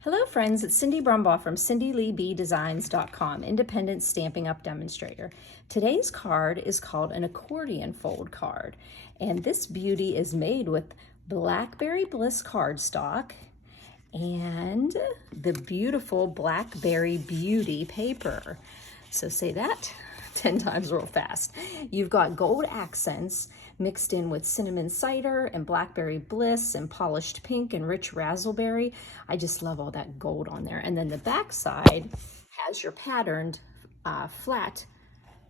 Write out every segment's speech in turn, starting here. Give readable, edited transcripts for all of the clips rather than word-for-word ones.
Hello friends, it's Cindy Brumbaugh from CindyLeeBDesigns.com, independent Stampin' Up! Demonstrator. Today's card is called an accordion fold card, and this beauty is made with Blackberry Bliss cardstock and the beautiful Blackberry Beauty paper. So say that 10 times real fast. You've got gold accents mixed in with cinnamon cider and blackberry bliss and polished pink and rich raspberry. I just love all that gold on there. And then the back side has your patterned flat.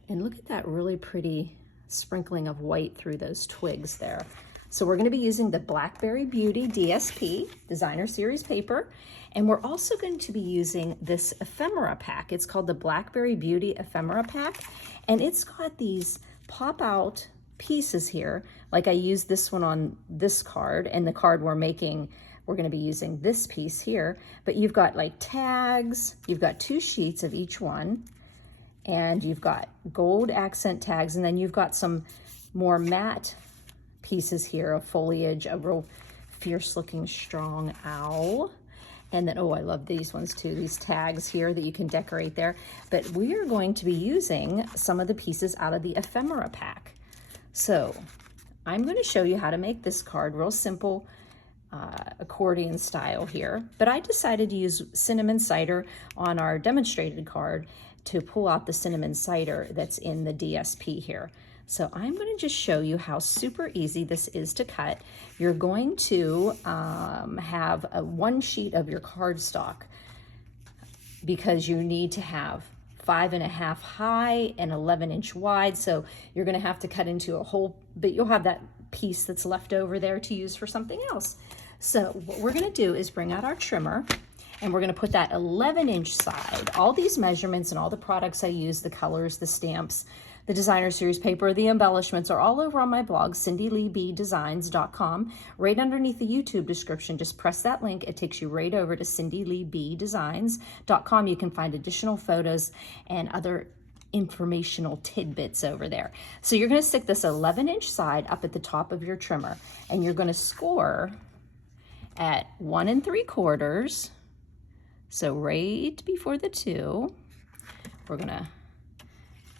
And look at that really pretty sprinkling of white through those twigs there. So we're going to be using the Blackberry Beauty DSP, Designer Series paper. And we're also going to be using this ephemera pack. It's called the Blackberry Beauty Ephemera Pack. And it's got these pop out pieces here. Like I used this one on this card, and the card we're making, we're going to be using this piece here. But you've got like tags, you've got 2 sheets of each one, and you've got gold accent tags, and then you've got some more matte pieces here of foliage, a real fierce looking strong owl. And then, oh, I love these ones too, these tags here that you can decorate there. But we are going to be using some of the pieces out of the ephemera pack. So I'm going to show you how to make this card, real simple accordion style here. But I decided to use cinnamon cider on our demonstrated card to pull out the cinnamon cider that's in the DSP here. So I'm going to just show you how super easy this is to cut. You're going to have 1 sheet of your cardstock because you need to have 5.5 high and 11-inch wide. So you're going to have to cut into a hole, but you'll have that piece that's left over there to use for something else. So what we're going to do is bring out our trimmer, and we're going to put that 11-inch side. All these measurements and all the products I use, the colors, the stamps, the Designer Series paper, the embellishments are all over on my blog, CindyLeeBDesigns.com. Right underneath the YouTube description, just press that link. It takes you right over to CindyLeeBDesigns.com. You can find additional photos and other informational tidbits over there. So you're going to stick this 11-inch side up at the top of your trimmer, and you're going to score at 1 3/4. So right before the 2, we're going to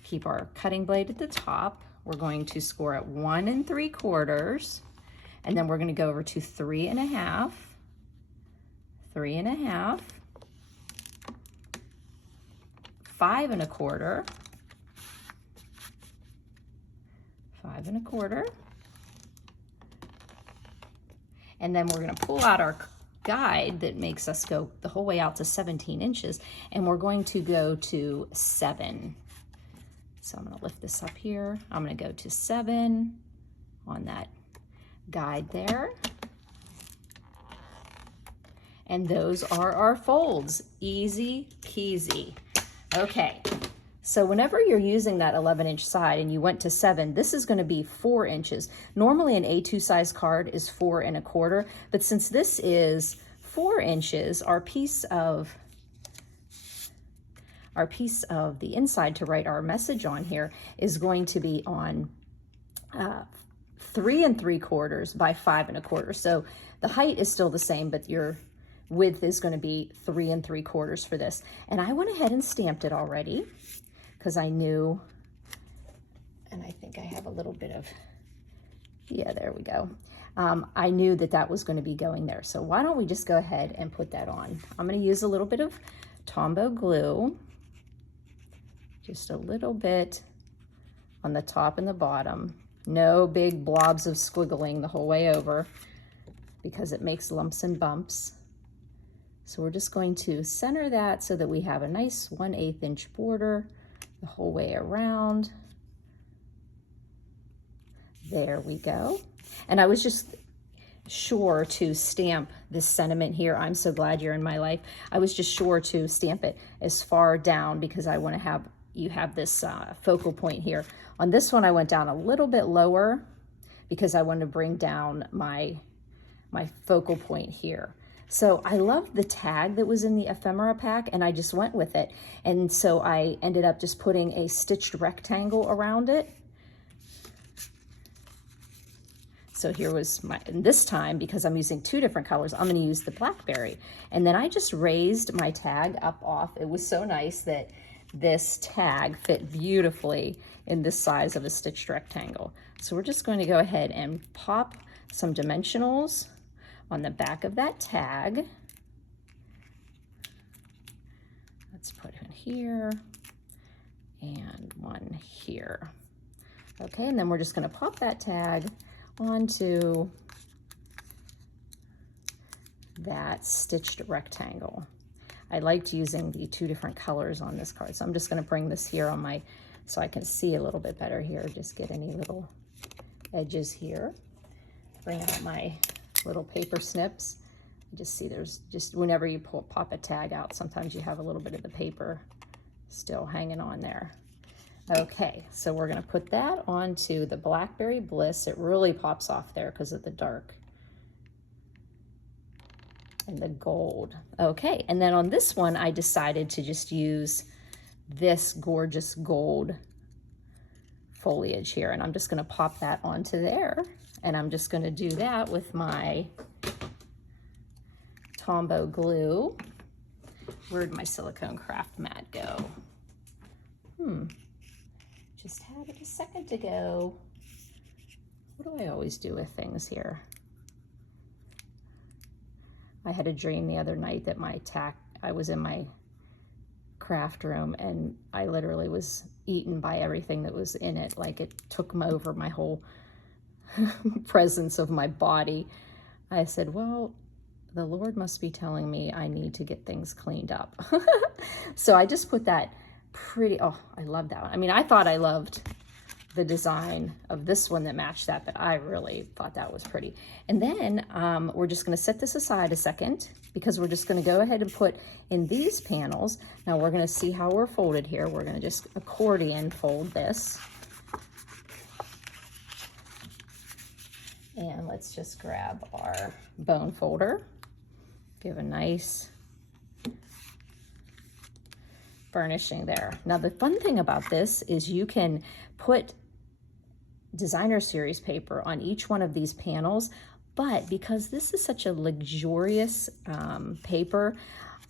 keep our cutting blade at the top. We're going to score at 1 3/4, and then we're going to go over to 3.5, 3.5, 5 1/4, 5 1/4, and then we're going to pull out our guide that makes us go the whole way out to 17 inches, and we're going to go to 7. So I'm going to lift this up here. I'm going to go to 7 on that guide there. And those are our folds. Easy peasy. Okay, so whenever you're using that 11-inch side and you went to 7, this is going to be 4 inches. Normally an A2 size card is 4 1/4, but since this is 4 inches, our piece of the inside to write our message on here is going to be on 3 3/4 by 5 1/4. So the height is still the same, but your width is going to be 3 3/4 for this. And I went ahead and stamped it already because I knew, and I think I have a little bit of, yeah, there we go. I knew that that was going to be going there. So why don't we just go ahead and put that on? I'm going to use a little bit of Tombow glue. Just a little bit on the top and the bottom. No big blobs of squiggling the whole way over because it makes lumps and bumps. So we're just going to center that so that we have a nice 1/8 inch border the whole way around. There we go. And I was just sure to stamp this sentiment here, I'm so glad you're in my life. I was just sure to stamp it as far down because I want to have you have this focal point here. On this one, I went down a little bit lower because I wanted to bring down my focal point here. So I love the tag that was in the ephemera pack, and I just went with it. And so I ended up just putting a stitched rectangle around it. So here was my, and this time, because I'm using 2 different colors, I'm gonna use the Blackberry. And then I just raised my tag up off. It was so nice that this tag fit beautifully in this size of a stitched rectangle. So we're just going to go ahead and pop some dimensionals on the back of that tag. Let's put it here and one here. Okay, and then we're just going to pop that tag onto that stitched rectangle. I liked using the 2 different colors on this card, so I'm just going to bring this here on my, so I can see a little bit better here, just get any little edges here. Bring out my little paper snips. You just see there's just, whenever you pop a tag out, sometimes you have a little bit of the paper still hanging on there. Okay, so we're going to put that onto the Blackberry Bliss. It really pops off there because of the dark and the gold. Okay, and then on this one, I decided to just use this gorgeous gold foliage here, and I'm just going to pop that onto there, and I'm just going to do that with my Tombow glue. Where'd my silicone craft mat go? Just had it a second ago. What do I always do with things here? I had a dream the other night that I was in my craft room and I literally was eaten by everything that was in it. Like it took over my whole presence of my body. I said, well, the Lord must be telling me I need to get things cleaned up. So I just put that pretty, oh, I love that one. I mean, I thought I loved the design of this one that matched that, but I really thought that was pretty. And then we're just going to set this aside a second because we're just going to go ahead and put in these panels. Now we're going to see how we're folded here. We're going to just accordion fold this. And let's just grab our bone folder. Give a nice furnishing there. Now the fun thing about this is you can put designer series paper on each one of these panels, but because this is such a luxurious paper,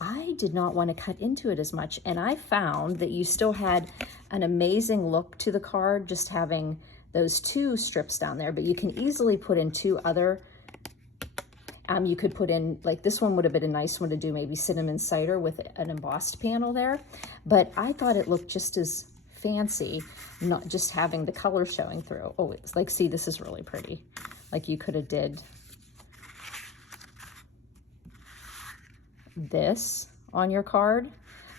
I did not want to cut into it as much, and I found that you still had an amazing look to the card just having those 2 strips down there, but you can easily put in 2 other. You could put in, like this one would have been a nice one to do, maybe cinnamon cider with an embossed panel there, but I thought it looked just as fancy, not just having the color showing through. Oh, it's like, see, this is really pretty. Like you could have did this on your card,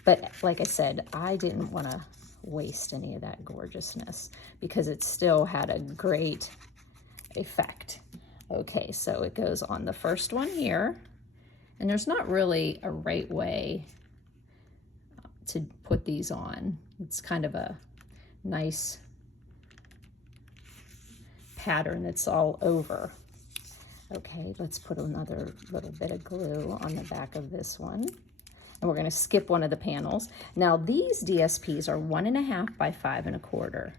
but like I said, I didn't want to waste any of that gorgeousness because it still had a great effect. Okay, so it goes on the first one here, and there's not really a right way to put these on. It's kind of a nice pattern that's all over. Okay, let's put another little bit of glue on the back of this one. And we're going to skip one of the panels. Now these DSPs are 1.5 by 5 1/4.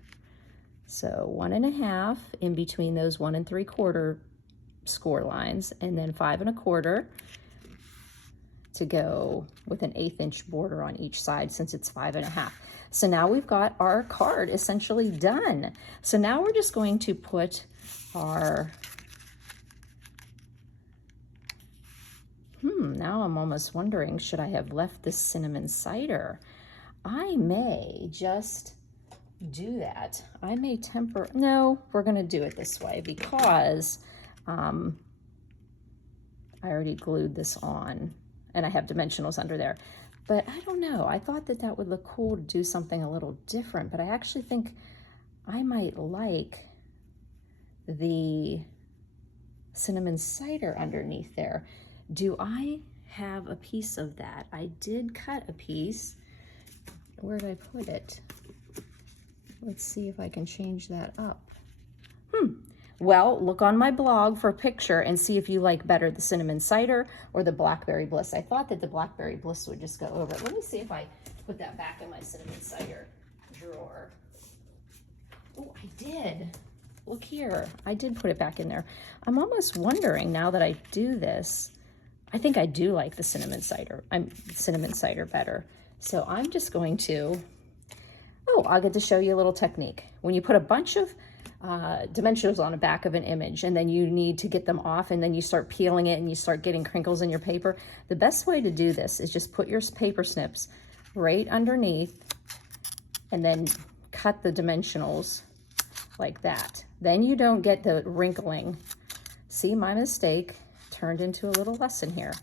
So 1.5 in between those 1 3/4 score lines, and then 5 1/4 to go with an 1/8 inch border on each side since it's 5.5. So now we've got our card essentially done. So now we're just going to put our, now I'm almost wondering, should I have left this cinnamon cider? I may just do that. I may no, we're gonna do it this way because I already glued this on and I have dimensionals under there. But I don't know, I thought that that would look cool to do something a little different, but I actually think I might like the cinnamon cider underneath there. Do I have a piece of that? I did cut a piece. Where did I put it? Let's see if I can change that up. Well, look on my blog for a picture and see if you like better the cinnamon cider or the Blackberry Bliss. I thought that the Blackberry Bliss would just go over it. Let me see if I put that back in my cinnamon cider drawer. Oh, I did. look here. I did put it back in there. I'm almost wondering now that I do this, I think I do like the cinnamon cider better. So I'm just going to, oh, I'll get to show you a little technique. When you put a bunch of dimensionals on the back of an image and then you need to get them off and then you start peeling it and you start getting crinkles in your paper, the best way to do this is just put your paper snips right underneath and then cut the dimensionals like that. Then you don't get the wrinkling. See, my mistake turned into a little lesson here.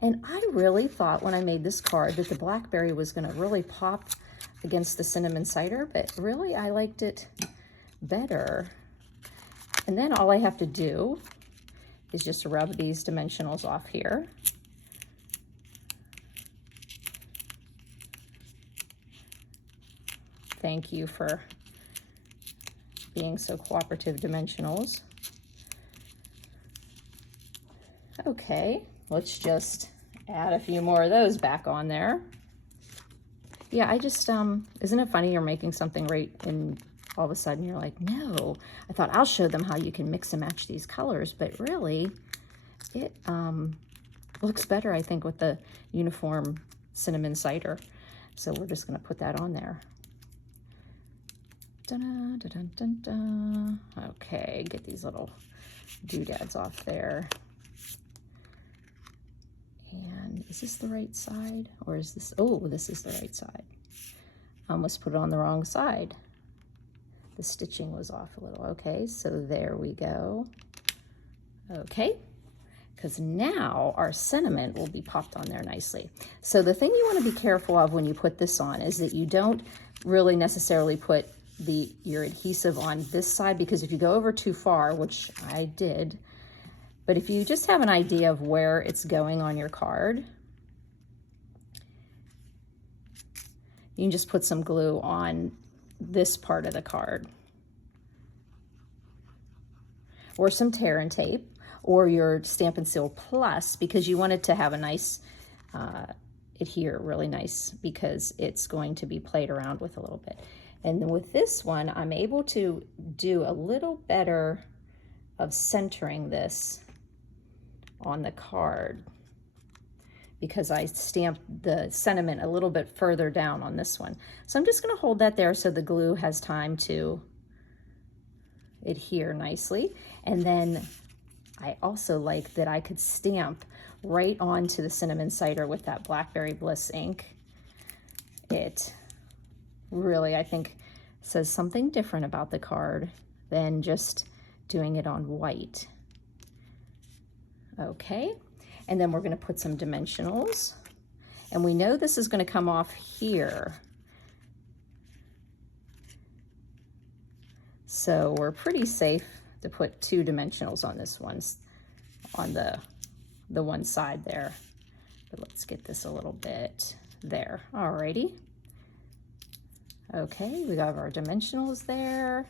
And I really thought when I made this card that the Blackberry was gonna really pop against the cinnamon cider, but really I liked it better. And then all I have to do is just rub these dimensionals off here. Thank you for being so cooperative, dimensionals. Okay, let's just add a few more of those back on there. Yeah, I just, isn't it funny you're making something right and all of a sudden you're like, no, I thought I'll show them how you can mix and match these colors, but really it looks better, I think, with the uniform cinnamon cider. So we're just gonna put that on there. Dun, dun, dun, dun, dun. Okay, get these little doodads off there. And is this the right side or is this, oh, this is the right side. I almost put it on the wrong side. The stitching was off a little. Okay, so there we go. Okay, because now our cinnamon will be popped on there nicely. So the thing you want to be careful of when you put this on is that you don't really necessarily put your adhesive on this side, because if you go over too far, which I did, but if you just have an idea of where it's going on your card, you can just put some glue on this part of the card, or some tear and tape, or your Stamp and Seal Plus, because you want it to have a nice adhere really nice, because it's going to be played around with a little bit. And then with this one, I'm able to do a little better of centering this on the card, because I stamped the sentiment a little bit further down on this one. So I'm just going to hold that there so the glue has time to adhere nicely. And then I also like that I could stamp right onto the cinnamon cider with that Blackberry Bliss ink. It really, I think, says something different about the card than just doing it on white. Okay, and then we're going to put some dimensionals, and we know this is going to come off here, so we're pretty safe to put 2 dimensionals on this one, on the one side there. But let's get this a little bit there. Alrighty. Okay, we got our dimensionals there,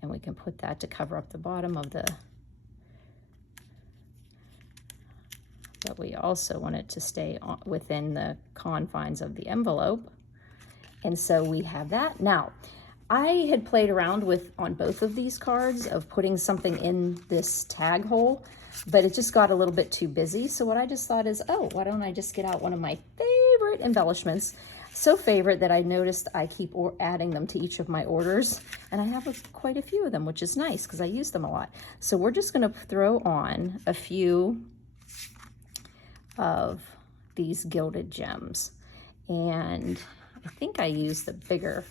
and we can put that to cover up the bottom of the, but we also want it to stay within the confines of the envelope. And so we have that. Now, I had played around with, on both of these cards, of putting something in this tag hole, but it just got a little bit too busy. So what I just thought is, oh, why don't I just get out one of my favorite embellishments? So favorite that I noticed I keep adding them to each of my orders, and I have quite a few of them, which is nice because I use them a lot. So we're just going to throw on a few of these gilded gems, and I think I used the bigger.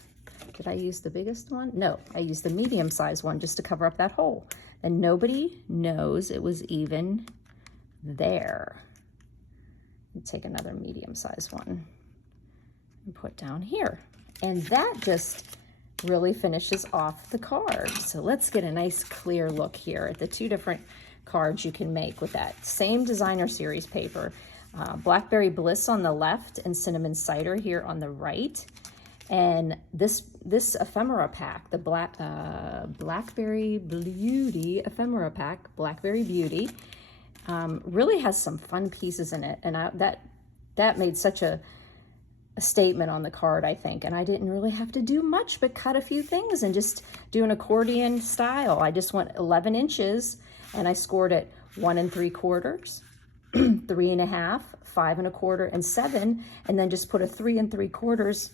Did I use the biggest one? No, I used the medium-sized one just to cover up that hole. And nobody knows it was even there. And take another medium-sized one and put down here. And that just really finishes off the card. So let's get a nice clear look here at the 2 different cards you can make with that same designer series paper. Blackberry Bliss on the left and Cinnamon Cider here on the right. And this ephemera pack, the Blackberry Beauty ephemera pack, Blackberry Beauty, really has some fun pieces in it. And that made such a a statement on the card, I think. And I didn't really have to do much but cut a few things and just do an accordion style. I just went 11 inches and I scored it 1 3/4, 3 1/2, 5 1/4, and 7, and then just put a 3 3/4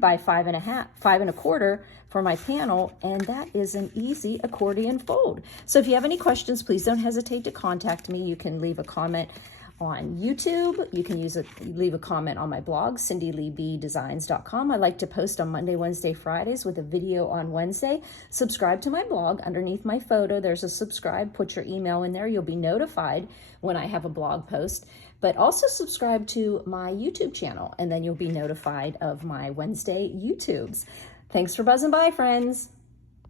by 5 1/2, 5 1/4 for my panel, and that is an easy accordion fold. So if you have any questions, please don't hesitate to contact me. You can leave a comment on YouTube. You can leave a comment on my blog, cindyleebdesigns.com. I like to post on Monday, Wednesday, Fridays with a video on Wednesday. Subscribe to my blog. Underneath my photo, there's a subscribe. Put your email in there. You'll be notified when I have a blog post. But also subscribe to my YouTube channel, and then you'll be notified of my Wednesday YouTubes. Thanks for buzzing by, friends.